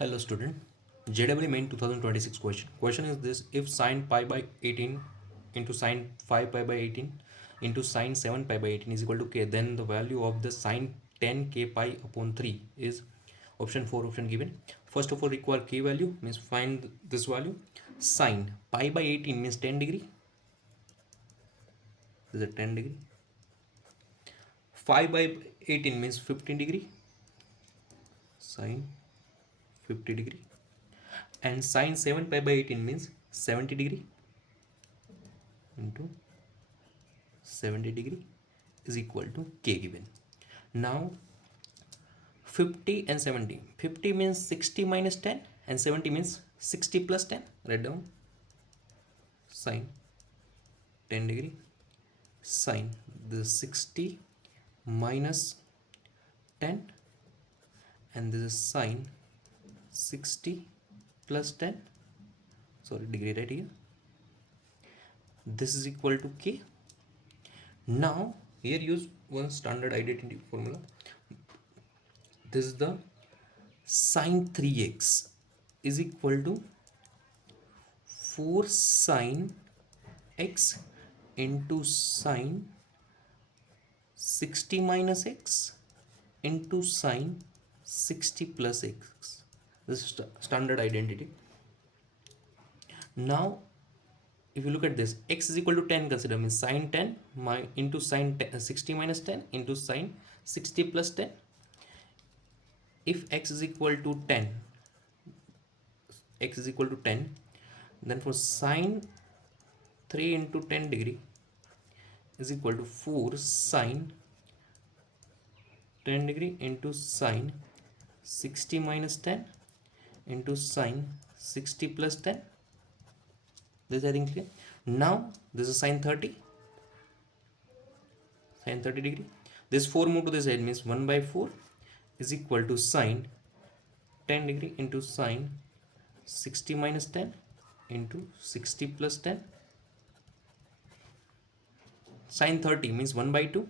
Hello student, JW Main 2026 question. Question is this: if sine pi by 18 into sine 5 pi by 18 into sine 7 pi by 18 is equal to k, then the value of the sine 10 k pi upon 3 is option 4 option given. First of all, require k value, means find this value. Sine pi by 18 means 10 degree. This is a 10 degree. 5 by 18 means 15 degree. Sine 50 degree. And sine 7 pi by 18 means 70 degree into 70 degree is equal to k given. Now 50 and 70. 50 means 60 minus 10 and 70 means 60 plus 10. Write down sine 10 degree sine the 60 minus 10 and this is sine 60 plus 10, sorry, degree right here. This is equal to k. Now here use one standard identity formula. This is the sine 3x is equal to 4 sine x into sine 60 minus x into sine 60 plus x. This is standard identity. Now if you look at this, x is equal to 10, consider, means sine 10 into sine 60 minus 10 into sine 60 plus 10. If x is equal to 10, x is equal to 10, then for sine 3 into 10 degree is equal to 4 sine 10 degree into sine 60 minus 10 into sine 60 plus 10. This I think clear. Now this is sine 30 degree. This 4 move to this side means 1 by 4 is equal to sine 10 degree into sine 60 minus 10 into 60 plus 10. Sine 30 means 1 by 2.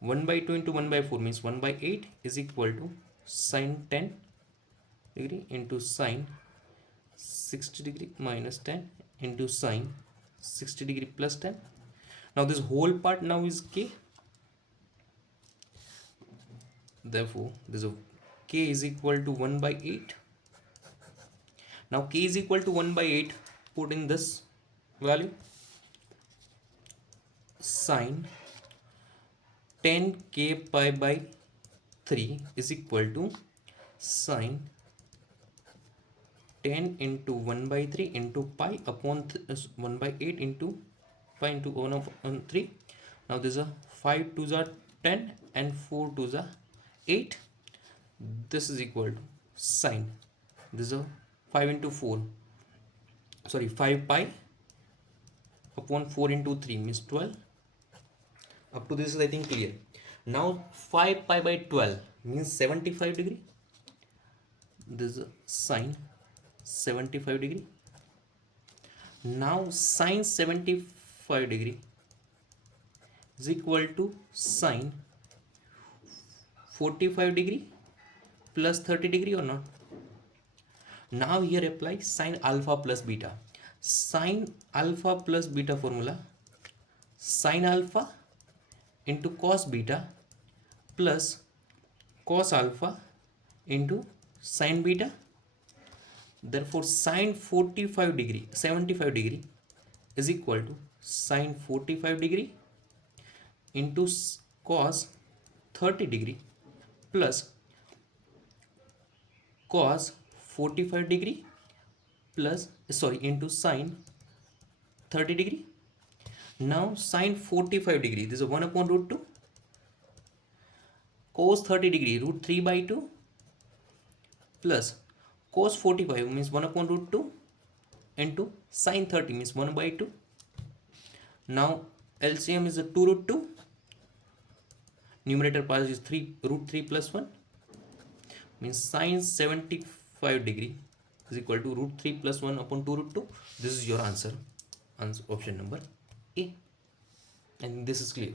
1 by 2 into 1 by 4 means 1 by 8 is equal to sine 10 degree into sine 60 degree minus 10 into sine 60 degree plus 10. Now this whole part now is k. Therefore this is k is equal to 1 by 8. Now k is equal to 1 by 8. Put in this value. Sine 10 k pi by 3 is equal to sine 10 into 1 by 3 into pi upon 1 by 8 into pi into 1 upon 3. Now this is a 5 2s are 10 and 4 2s are 8. This is equal to sine, this is a 5 into 4, sorry, 5 pi upon 4 into 3 means 12. Up to this is I think clear. Now 5 pi by 12 means 75 degree. This is sine 75 degree. Now sine 75 degree is equal to sine 45 degree plus 30 degree or not. Now here apply sine alpha plus beta. Sine alpha plus beta formula: sine alpha into cos beta plus cos alpha into sine beta. Therefore sine 45 degree 75 degree is equal to sine 45 degree into cos 30 degree plus cos 45 degree plus, sorry, into sine 30 degree. Now sine 45 degree, this is 1 upon root 2. Cos 30 degree, root 3 by 2 plus cos 45 means 1 upon root 2 into sine 30 means 1 by 2. Now LCM is a 2 root 2. Numerator part is 3 root 3 plus 1 means sine 75 degree is equal to root 3 plus 1 upon 2 root 2. This is your answer option number A. And this is clear.